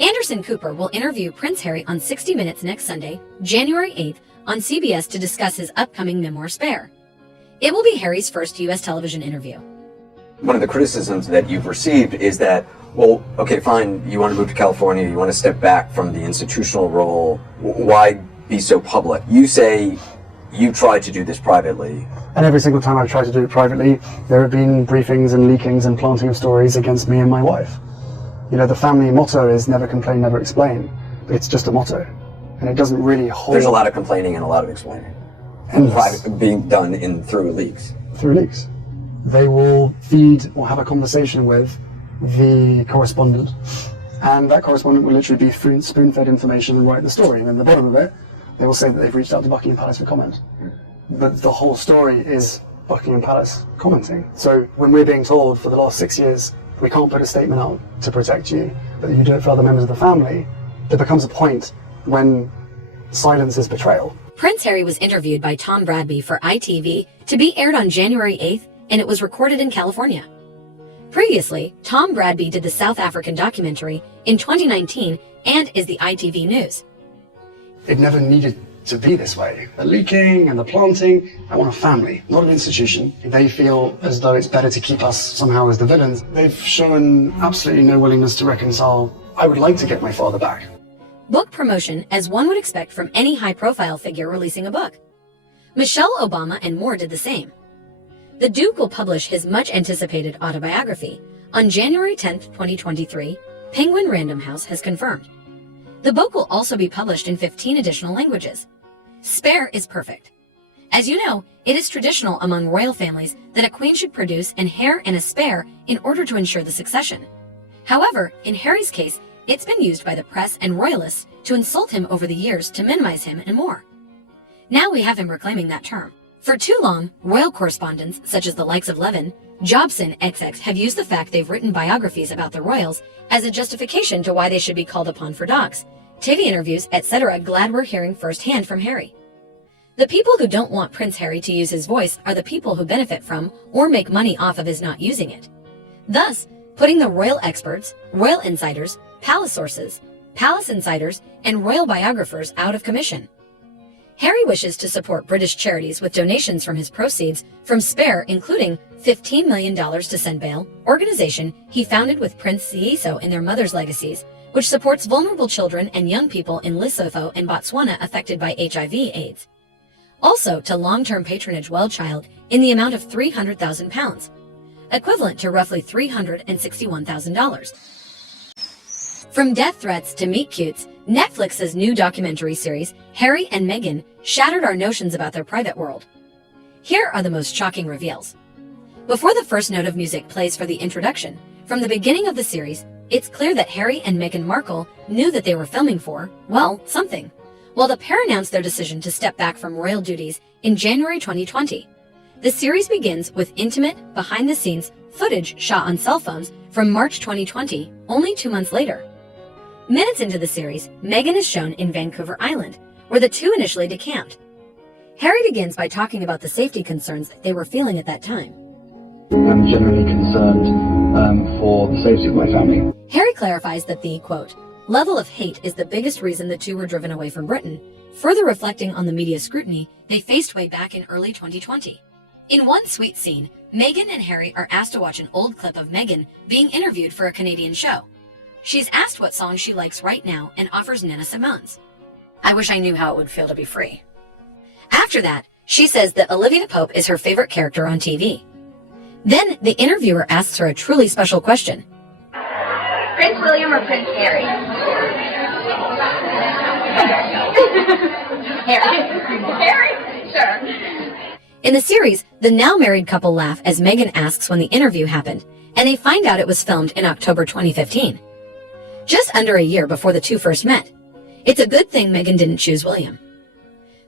Anderson Cooper will interview Prince Harry on 60 Minutes next Sunday, January 8th, on CBS to discuss his upcoming memoir Spare. It will be Harry's first U.S. television interview. One of the criticisms that you've received is that, well, okay, fine, you want to move to California, you want to step back from the institutional role, why be so public? You say you tried to do this privately. And every single time I've tried to do it privately, there have been briefings and leakings and planting of stories against me and my wife. You know, the family motto is never complain, never explain. It's just a motto. And it doesn't really hold... There's a lot of complaining and a lot of explaining. And being done through leaks. Through leaks. They will feed or have a conversation with the correspondent. And that correspondent will literally be spoon-fed information and write the story. And at the bottom of it, they will say that they've reached out to Buckingham Palace for comment. But the whole story is Buckingham Palace commenting. So when we're being told for the last 6 years, we can't put a statement out to protect you, but you do it for other members of the family, there becomes a point when silence is betrayal. Prince Harry was interviewed by Tom Bradby for ITV to be aired on January 8th, and it was recorded in California. Previously, Tom Bradby did the South African documentary in 2019 and is the ITV News. It never needed to be this way. The leaking and the planting, I want a family, not an institution. They feel as though it's better to keep us somehow as the villains. They've shown absolutely no willingness to reconcile. I would like to get my father back. Book promotion, as one would expect from any high-profile figure releasing a book. Michelle Obama and more did the same. The Duke will publish his much-anticipated autobiography on January 10th, 2023, Penguin Random House has confirmed. The book will also be published in 15 additional languages. Spare is perfect. As you know, it is traditional among royal families that a queen should produce an heir and a spare in order to ensure the succession. However, in Harry's case, it's been used by the press and royalists to insult him over the years to minimize him and more. Now we have him reclaiming that term. For too long, royal correspondents, such as the likes of Levin, Jobson, XX, have used the fact they've written biographies about the royals as a justification to why they should be called upon for docs, TV interviews, etc. Glad we're hearing firsthand from Harry. The people who don't want Prince Harry to use his voice are the people who benefit from or make money off of his not using it. Thus, putting the royal experts, royal insiders, palace sources, palace insiders, and royal biographers out of commission. Harry wishes to support British charities with donations from his proceeds from Spare, including $15 million to Send Bail, organization he founded with Prince Seeiso and their mother's legacies, which supports vulnerable children and young people in Lesotho and Botswana affected by HIV/AIDS. Also to long-term patronage Well Child in the amount of £300,000, equivalent to roughly $361,000. From death threats to meet cutes, Netflix's new documentary series, Harry and Meghan, shattered our notions about their private world. Here are the most shocking reveals. Before the first note of music plays for the introduction, from the beginning of the series, it's clear that Harry and Meghan Markle knew that they were filming for, well, something. While the pair announced their decision to step back from royal duties in January 2020. The series begins with intimate, behind-the-scenes footage shot on cell phones from March 2020, only 2 months later. Minutes into the series, Meghan is shown in Vancouver Island, where the two initially decamped. Harry begins by talking about the safety concerns they were feeling at that time. I'm genuinely concerned for the safety of my family. Harry clarifies that the, quote, level of hate is the biggest reason the two were driven away from Britain, further reflecting on the media scrutiny they faced way back in early 2020. In one sweet scene, Meghan and Harry are asked to watch an old clip of Meghan being interviewed for a Canadian show. She's asked what song she likes right now and offers Nina Simone's. I wish I knew how it would feel to be free. After that, she says that Olivia Pope is her favorite character on TV. Then the interviewer asks her a truly special question. Prince William or Prince Harry? Harry? Sure. In the series, the now married couple laugh as Meghan asks when the interview happened, and they find out it was filmed in October 2015. Just under a year before the two first met. It's a good thing Meghan didn't choose William.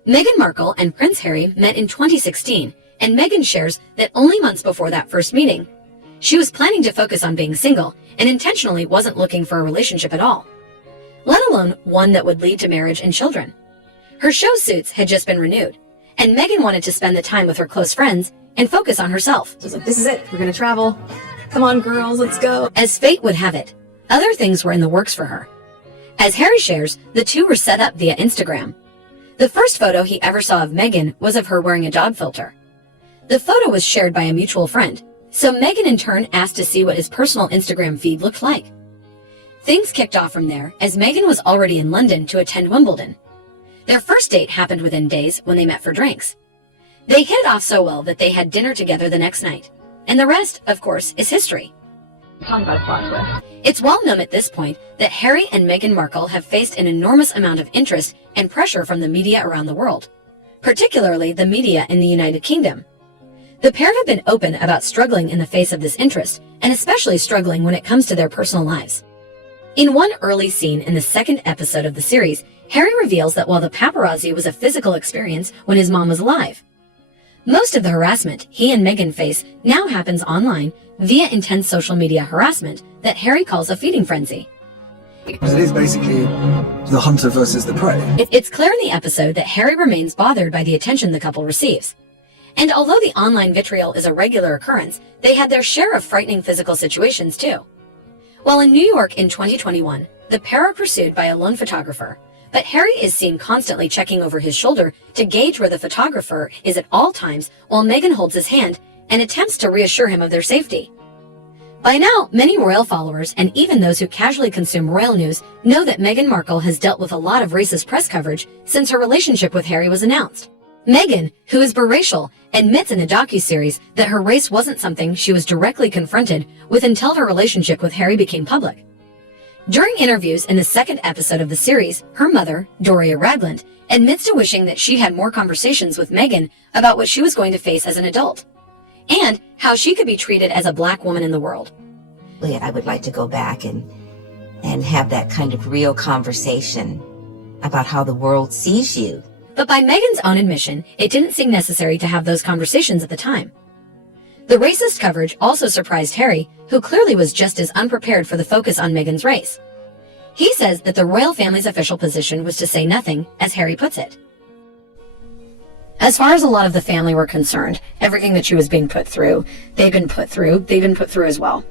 Meghan Markle and Prince Harry met in 2016, and Meghan shares that only months before that first meeting, she was planning to focus on being single and intentionally wasn't looking for a relationship at all, let alone one that would lead to marriage and children. Her show Suits had just been renewed, and Meghan wanted to spend the time with her close friends and focus on herself. So it's like, this is it. We're going to travel. Come on, girls, let's go. As fate would have it, other things were in the works for her. As Harry shares, the two were set up via Instagram. The first photo he ever saw of Meghan was of her wearing a dog filter. The photo was shared by a mutual friend, so Meghan in turn asked to see what his personal Instagram feed looked like. Things kicked off from there as Meghan was already in London to attend Wimbledon. Their first date happened within days when they met for drinks. They hit it off so well that they had dinner together the next night. And the rest, of course, is history. Talk about plot twist. It's well known at this point that Harry and Meghan Markle have faced an enormous amount of interest and pressure from the media around the world, particularly the media in the United Kingdom. The pair have been open about struggling in the face of this interest, and especially struggling when it comes to their personal lives. In one early scene in the second episode of the series, Harry reveals that while the paparazzi was a physical experience when his mom was alive, most of the harassment he and Meghan face now happens online via intense social media harassment that Harry calls a feeding frenzy. Because it is basically the hunter versus the prey. It's clear in the episode that Harry remains bothered by the attention the couple receives. And although the online vitriol is a regular occurrence, they had their share of frightening physical situations too. While in New York in 2021, the pair are pursued by a lone photographer, but Harry is seen constantly checking over his shoulder to gauge where the photographer is at all times while Meghan holds his hand and attempts to reassure him of their safety. By now, many royal followers and even those who casually consume royal news know that Meghan Markle has dealt with a lot of racist press coverage since her relationship with Harry was announced. Meghan, who is biracial, admits in a docuseries that her race wasn't something she was directly confronted with until her relationship with Harry became public. During interviews in the second episode of the series, her mother, Doria Ragland, admits to wishing that she had more conversations with Meghan about what she was going to face as an adult, and how she could be treated as a black woman in the world. I would like to go back and have that kind of real conversation about how the world sees you. But by Meghan's own admission, it didn't seem necessary to have those conversations at the time. The racist coverage also surprised Harry, who clearly was just as unprepared for the focus on Meghan's race. He says that the royal family's official position was to say nothing, as Harry puts it. As far as a lot of the family were concerned, everything that she was being put through, they've been put through as well.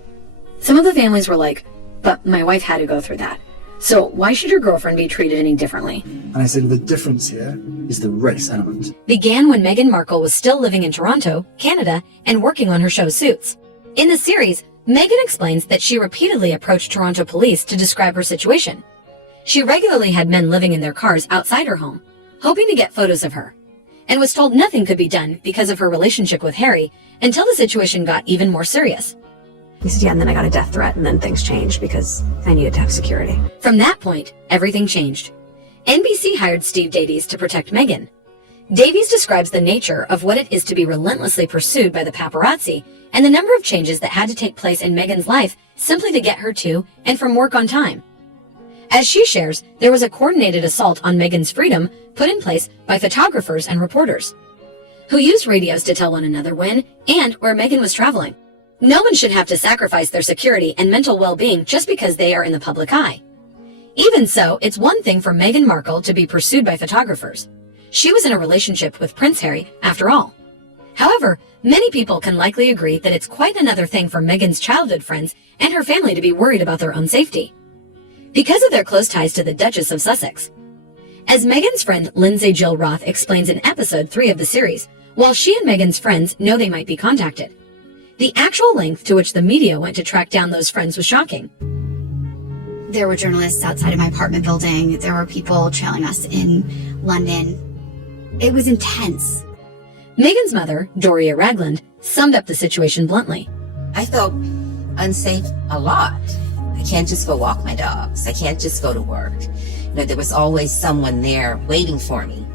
Some of the families were like, but my wife had to go through that. So why should your girlfriend be treated any differently? And I said the difference here is the race element. Began when Meghan Markle was still living in Toronto, Canada, and working on her show Suits. In the series, Meghan explains that she repeatedly approached Toronto police to describe her situation. She regularly had men living in their cars outside her home, hoping to get photos of her, and was told nothing could be done because of her relationship with Harry until the situation got even more serious. He said, yeah, and then I got a death threat, and then things changed because I needed to have security. From that point, everything changed. NBC hired Steve Davies to protect Meghan. Davies describes the nature of what it is to be relentlessly pursued by the paparazzi and the number of changes that had to take place in Meghan's life simply to get her to and from work on time. As she shares, there was a coordinated assault on Meghan's freedom put in place by photographers and reporters, who used radios to tell one another when and where Meghan was traveling. No one should have to sacrifice their security and mental well-being just because they are in the public eye. Even so, it's one thing for Meghan Markle to be pursued by photographers. She was in a relationship with Prince Harry, after all. However, many people can likely agree that it's quite another thing for Meghan's childhood friends and her family to be worried about their own safety, because of their close ties to the Duchess of Sussex. As Meghan's friend Lindsay Jill Roth explains in episode 3 of the series, while she and Meghan's friends know they might be contacted, the actual length to which the media went to track down those friends was shocking. There were journalists outside of my apartment building. There were people trailing us in London. It was intense. Meghan's mother, Doria Ragland, summed up the situation bluntly. I felt unsafe a lot. I can't just go walk my dogs. I can't just go to work. There was always someone there waiting for me.